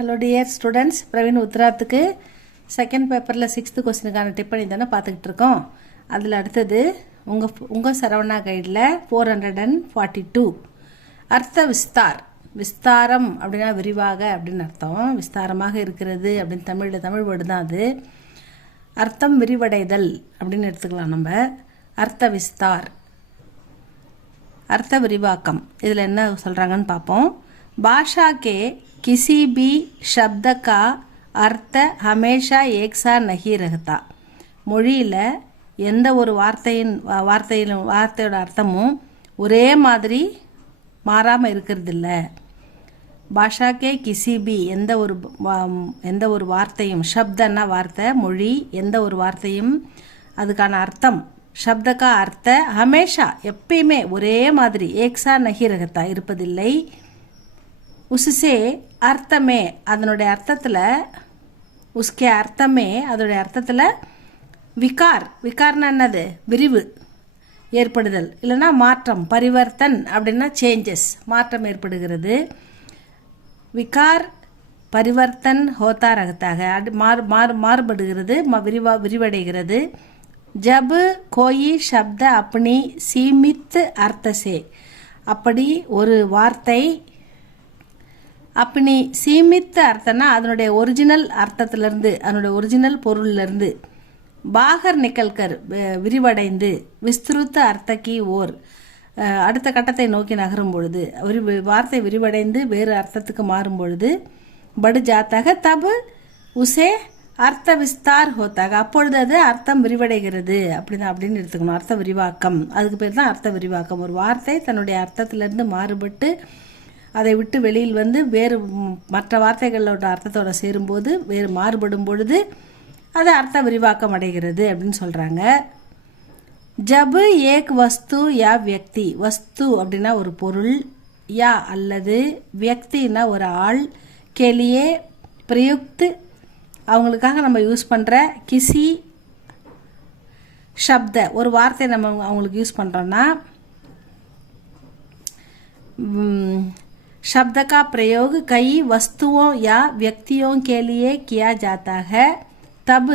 Hello dear students, Praveen உத்ராத்துக்கு second பேப்பரில் 6th கொஸ்டினுக்கான டிப்பணி தானே பார்த்துக்கிட்டு இருக்கோம். அதில் அடுத்தது உங்கள் சரவணா கைடில் 442 அர்த்த விஸ்தாரம் அப்படின்னா விரிவாக அப்படின்னு அர்த்தம். விஸ்தாரமாக இருக்கிறது அப்படின்னு தமிழ் வேர்டு தான் அது. அர்த்தம் விரிவடைதல் அப்படின்னு எடுத்துக்கலாம் நம்ம. அர்த்த விஸ்தார், அர்த்த விரிவாக்கம். இதில் என்ன சொல்கிறாங்கன்னு பார்ப்போம். பாஷா கே किसी भी शब्द का अर्थ हमेशा एक सा नहीं रहता. மொழியில் எந்த ஒரு வார்த்தையோட அர்த்தமும் ஒரே மாதிரி மாறாமல் இருக்கிறதில்ல. பாஷாக்கே கிசிபி எந்த ஒரு வார்த்தையும், ஷப்தன்னா வார்த்தை, மொழி, எந்த ஒரு வார்த்தையும் அதுக்கான அர்த்தம், ஷப்தக்கா அர்த்த ஹமேஷா எப்பயுமே ஒரே மாதிரி ஏக்ஸா நஹி ரகத்தா இருப்பதில்லை. உசுசே அர்த்தமே அதனுடைய அர்த்தத்தில், உஸ்கே அர்த்தமே அதனுடைய அர்த்தத்தில் விகார்னா என்னது, விரிவு ஏற்படுதல், இல்லைன்னா மாற்றம், பரிவர்த்தன் அப்படின்னா சேஞ்சஸ், மாற்றம் ஏற்படுகிறது. விகார் பரிவர்த்தன் ஹோத்தா ரகத்தாக அது மாறுபடுகிறது, விரிவடைகிறது. ஜப் கோயி சப்த அப்படி சீமித் அர்த்தசே, அப்படி ஒரு வார்த்தை அப்படி சீமித்த அர்த்தம்னா அதனுடைய ஒரிஜினல் அர்த்தத்திலிருந்து, அதனுடைய ஒரிஜினல் பொருளிலிருந்து பாகர் நிக்கல்கர் விரிவடைந்து விஸ்திருத்த அர்த்தக்கி ஓர் அடுத்த கட்டத்தை நோக்கி நகரும் பொழுது, வார்த்தை விரிவடைந்து வேறு அர்த்தத்துக்கு மாறும் பொழுது படு ஜாத்தாக தபு உசே அர்த்த விஸ்தார் ஹோத்தாக, அப்பொழுது அது அர்த்தம் விரிவடைகிறது அப்படின்னு எடுத்துக்கணும். அர்த்த விரிவாக்கம், அதுக்கு பேர் தான் அர்த்த விரிவாக்கம். ஒரு வார்த்தை தன்னுடைய அர்த்தத்திலிருந்து மாறுபட்டு அதை விட்டு வெளியில் வேறு மற்ற வார்த்தைகளோட அர்த்தத்தோடு சேரும்போது வேறு மாறுபடும் பொழுது அது அர்த்த விரிவாக்கம் அடைகிறது அப்படின்னு சொல்கிறாங்க. ஜபு ஏக் வஸ்து யா வியக்தி, வஸ்து அப்படின்னா ஒரு பொருள், யா அல்லது வியக்தின்னா ஒரு ஆள், கேலியே பிரயுக்து அவங்களுக்காக நம்ம யூஸ் பண்ணுற கிசி ஷப்த ஒரு வார்த்தை நம்ம அவங்களுக்கு யூஸ் பண்ணுறோன்னா शब्द का प्रयोग कई वस्तुओं या व्यक्तियों के लिए किया जाता है, तब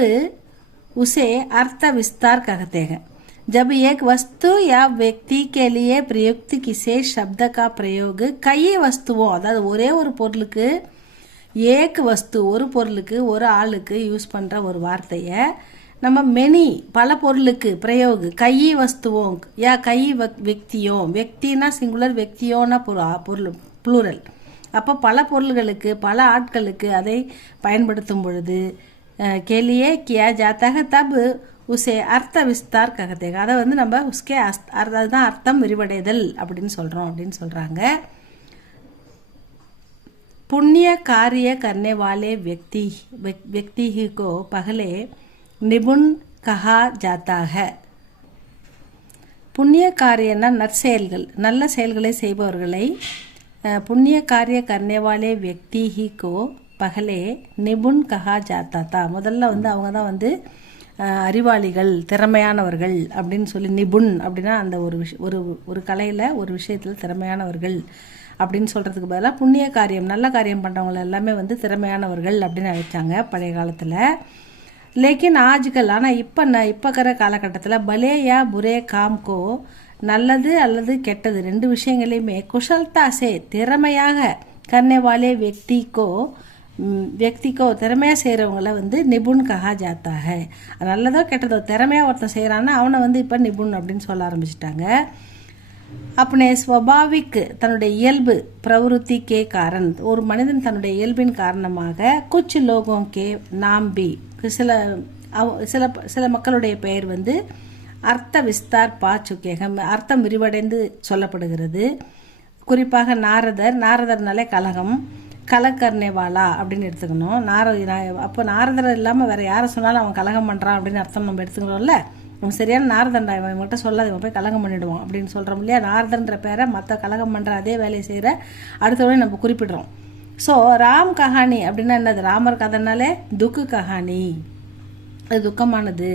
उसे अर्थ विस्तार कहते हैं. जब एक वस्तु या व्यक्ति के लिए प्रयुक्त किसी शब्द का प्रयोग कई वस्तुओं, अर्थात ஒரே ஒரு பொருளுக்கு ஏக் வஸ்து, ஒரு பொருளுக்கு ஒரு ஆளுக்கு யூஸ் பண்ணுற ஒரு வார்த்தையை நம்ம மெனி பல பொருளுக்கு பிரயோக கை வஸ்துவோம் யா கை व्यक्तियों, व्यक्तिனா சிங்குலர், व्यक्तियोना பொருள் ப்ளூரல். அப்போ பல பொருள்களுக்கு பல ஆட்களுக்கு அதை பயன்படுத்தும் பொழுது கேலியே கியா ஜாத்தாக தப் உசே அர்த்த விஸ்தார் ககத்தேக, அதை நம்ம உஸ்கே அதுதான் அர்த்தம் விரிவடைதல் அப்படின்னு சொல்கிறோம் அப்படின்னு சொல்கிறாங்க. पुण्य कार्य करने वाले व्यक्ति ही को पहले निपुण कहा जाता है. புண்ணிய காரியன்னா நற்செயல்கள், நல்ல செயல்களை செய்பவர்களை புண்ணிய காரிய கர்னேவாலே व्यक्ति ही को पहले निपुण कहा जाता था. முதல்ல அவங்க தான் அறிவாளிகள், திறமையானவர்கள் அப்படின்னு சொல்லி, நிபுண் அப்படின்னா அந்த ஒரு கலையில் ஒரு விஷயத்தில் திறமையானவர்கள் அப்படின்னு சொல்கிறதுக்கு பதிலாக புண்ணிய காரியம், நல்ல காரியம் பண்ணுறவங்க எல்லாமே திறமையானவர்கள் அப்படின்னு அழைச்சாங்க பழைய காலத்தில். லேக்கின் ஆஜ்கல், ஆனால் இப்போ காலகட்டத்தில் பலே யா புரே காம் கோ, நல்லது அல்லது கெட்டது ரெண்டு விஷயங்களையுமே குஷல்தா சே திறமையாக கர்னேவாலே व्यक्तिको திறமையாக செய்கிறவங்கள நிபுண் கஹா ஜாத்தா ஹை. நல்லதோ கெட்டதோ திறமையாக ஒருத்தன் செய்கிறான்னா அவனை இப்போ நிபுண் அப்படின்னு சொல்ல ஆரம்பிச்சிட்டாங்க. अपने ஸ்வபாவிக் தன்னுடைய இயல்பு பிரவருத்தி கே காரன், ஒரு மனிதன் தன்னுடைய இயல்பின் காரணமாக குச் லோகோ கே நாம் பி, சில மக்களுடைய பெயர் அர்த்த விஸ்தார் பா சுக்கேகம், அர்த்தம் விரிவடைந்து சொல்லப்படுகிறது. குறிப்பாக நாரதர்னாலே கலகம், கலக்கர்னேவாலா அப்படின்னு எடுத்துக்கணும். அப்போ நாரதர் இல்லாமல் வேறு யாரை சொன்னாலும் அவன் கலகம் பண்ணுறான் அப்படின்னு அர்த்தம் நம்ம எடுத்துக்கணும்ல. அவன் சரியான நாரதன்டா, இவன்கிட்ட சொல்லாது, இவன் போய் கலகம் பண்ணிவிடுவான் அப்படின்னு சொல்கிறோம் இல்லையா. நாரதன்ற பேரை மற்ற கலகம் பண்ணுற அதே வேலையை செய்கிற அடுத்தவரை நம்ம குறிப்பிடுறோம். ஸோ ராம் கஹானி அப்படின்னா என்னது, ராமர் கதைனாலே துக்கு கஹானி, அது துக்கமானது.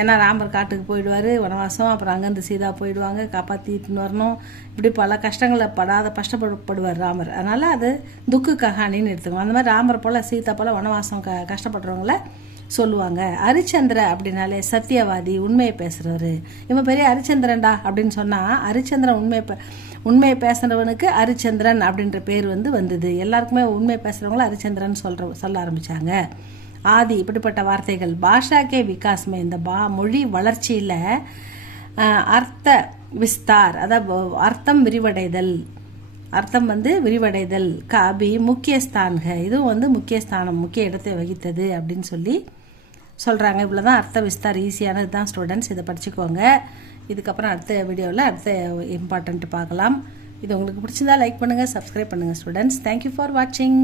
ஏன்னா ராமர் காட்டுக்கு போயிடுவார் வனவாசம், அப்புறம் அங்கேருந்து சீதா போயிடுவாங்க, காப்பாற்றிட்டுன்னு வரணும், இப்படி பல கஷ்டங்களை கஷ்டப்படுவார் ராமர். அதனால் அது துக்கு கஹானின்னு எடுத்துக்கணும். அந்த மாதிரி ராமர் போல் சீதா போல் வனவாசம் கஷ்டப்படுறவங்கள சொல்லுவாங்க. ஹரிச்சந்திர அப்படின்னாலே சத்தியவாதி, உண்மையை பேசுகிறவர். இவன் பெரிய ஹரிச்சந்திரன்டா அப்படின்னு சொன்னால், ஹரிச்சந்திரன் உண்மையை பேசுகிறவனுக்கு ஹரிச்சந்திரன் அப்படின்ற பேர் வந்தது. எல்லாருக்குமே உண்மையை பேசுகிறவங்கள ஹரிச்சந்திரன் சொல்ல ஆரம்பித்தாங்க. ஆதி இப்படிப்பட்ட வார்த்தைகள் பாஷாக்கே விகாஸ்மே, இந்த மொழி வளர்ச்சியில் அர்த்த விஸ்தார், அதாவது அர்த்தம் விரிவடைதல், அர்த்தம் விரிவடைதல், காபி முக்கியஸ்தான்க, இதுவும் முக்கியஸ்தானம், முக்கிய இடத்தை வகித்தது அப்படின்னு சொல்கிறாங்க. இவ்வளோதான் அர்த்த விஸ்தார், ஈஸியானது தான் ஸ்டூடெண்ட்ஸ், இதை படிச்சுக்கோங்க. இதுக்கப்புறம் அடுத்த வீடியோவில் அடுத்த இம்பார்ட்டன்ட் பார்க்கலாம். இது உங்களுக்கு பிடிச்சிருந்தா லைக் பண்ணுங்கள், சப்ஸ்கிரைப் பண்ணுங்கள் ஸ்டூடெண்ட்ஸ். தேங்க்யூ ஃபார் வாட்சிங்.